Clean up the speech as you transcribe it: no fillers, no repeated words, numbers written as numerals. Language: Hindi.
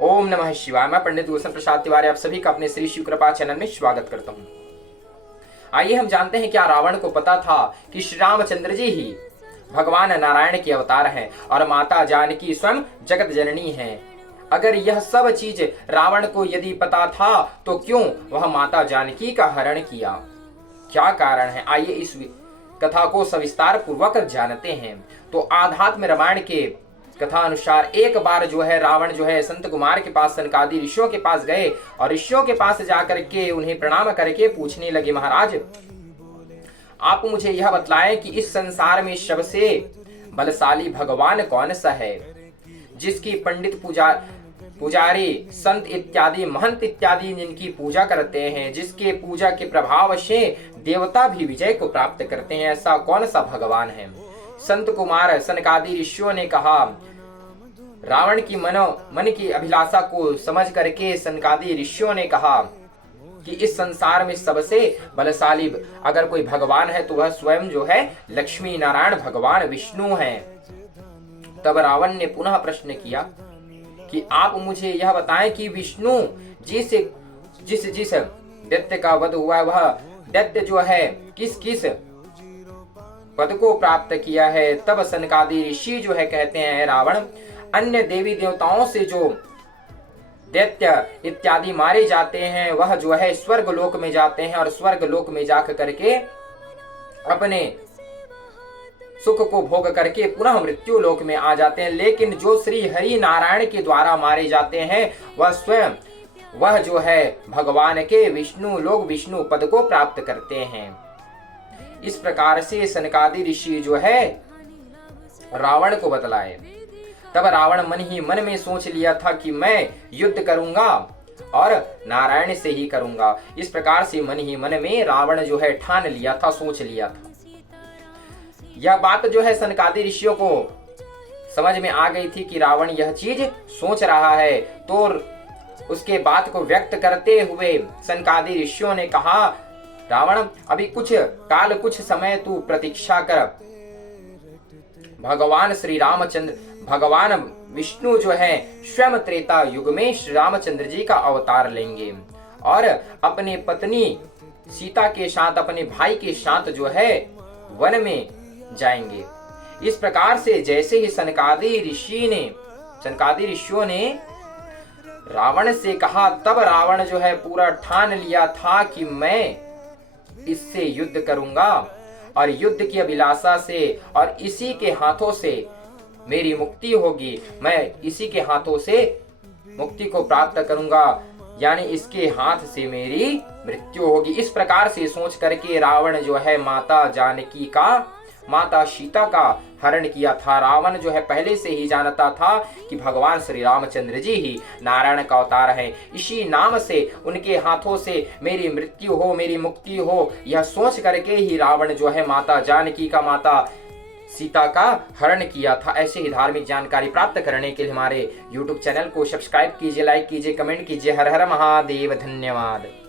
ओम नमः शिवाय। मैं पंडित गुलशन प्रसाद तिवारी आप सभी का अपने श्री शिव कृपा चैनल में स्वागत करता हूँ। आइए हम जानते हैं क्या रावण को पता था कि श्री रामचंद्र जी ही भगवान नारायण के अवतार हैं और माता जानकी स्वयं जगत जननी हैं। अगर यह सब चीज रावण को यदि पता था तो क्यों वह माता जानकी का हरण किया, क्या कारण है? आइए इस कथा को सविस्तार पूर्वक जानते हैं। तो आध्यात्म रामायण के कथा अनुसार एक बार जो है रावण जो है संत कुमार के पास सनकादि ऋषियों के पास गए और ऋषियों के पास जाकर के उन्हें प्रणाम करके पूछने लगे, महाराज आप मुझे यह बतलाएं कि इस संसार में सबसे बलशाली भगवान कौन सा है, जिसकी पंडित पुजारी संत इत्यादि महंत इत्यादि जिनकी पूजा करते हैं, जिसके पूजा के प्रभाव से देवता भी विजय को प्राप्त करते हैं, ऐसा कौन सा भगवान है? संत कुमार सनकादि ऋषियों ने कहा, रावण की मन की अभिलाषा को समझ करके सनकादि ऋषियों ने कहा कि इस संसार में सबसे बलशाली अगर कोई भगवान है तो वह स्वयं जो है लक्ष्मी नारायण भगवान विष्णु हैं। तब रावण ने पुनः प्रश्न किया कि आप मुझे यह बताएं कि विष्णु जिस दैत्य का वध हुआ है वह दैत्य जो है किस किस पद को प्राप्त किया है? तब सनकादि ऋषि जो है कहते हैं, रावण अन्य देवी देवताओं से जो दैत्य इत्यादि मारे जाते हैं वह जो है स्वर्ग लोक में जाते हैं और स्वर्ग लोक में जाकर करके अपने सुख को भोग करके पुनः मृत्यु लोक में आ जाते हैं। लेकिन जो श्री हरि नारायण के द्वारा मारे जाते हैं वह स्वयं वह जो है भगवान के विष्णु लोक विष्णु पद को प्राप्त करते हैं। इस प्रकार से सनकादि ऋषि जो है रावण को बतलाए। तब रावण मन ही मन में सोच लिया था कि मैं युद्ध करूंगा और नारायण से ही करूंगा। इस प्रकार से मन ही मन में रावण जो है ठान लिया था, सोच लिया था। यह बात जो है सनकादि ऋषियों को समझ में आ गई थी कि रावण यह चीज सोच रहा है। तो उसके बात को व्यक्त करते हुए सनकादि ऋषियों ने कहा, रावण अभी कुछ समय तू प्रतीक्षा कर। भगवान श्री रामचंद्र भगवान विष्णु जो है स्वयं त्रेता युग में श्री रामचंद्र जी का अवतार लेंगे और अपने पत्नी सीता के साथ अपने भाई के साथ जो है वन में जाएंगे। इस प्रकार से जैसे ही सनकादि ऋषियों ने रावण से कहा, तब रावण जो है पूरा ठान लिया था कि मैं इससे युद्ध करूंगा और युद्ध की अभिलाषा से और इसी के हाथों से मेरी मुक्ति होगी, मैं इसी के हाथों से मुक्ति को प्राप्त करूंगा, यानी इसके हाथ से मेरी मृत्यु होगी। इस प्रकार से सोच करके रावण जो है माता सीता का हरण किया था। रावण जो है पहले से ही जानता था कि भगवान श्री रामचंद्र जी ही नारायण का अवतार है, इसी नाम से उनके हाथों से मेरी मृत्यु हो, मेरी मुक्ति हो, यह सोच करके ही रावण जो है माता जानकी का माता सीता का हरण किया था। ऐसे ही धार्मिक जानकारी प्राप्त करने के लिए हमारे YouTube चैनल को सब्सक्राइब कीजिए, लाइक कीजिए, कमेंट कीजिए। हर हर महादेव, धन्यवाद।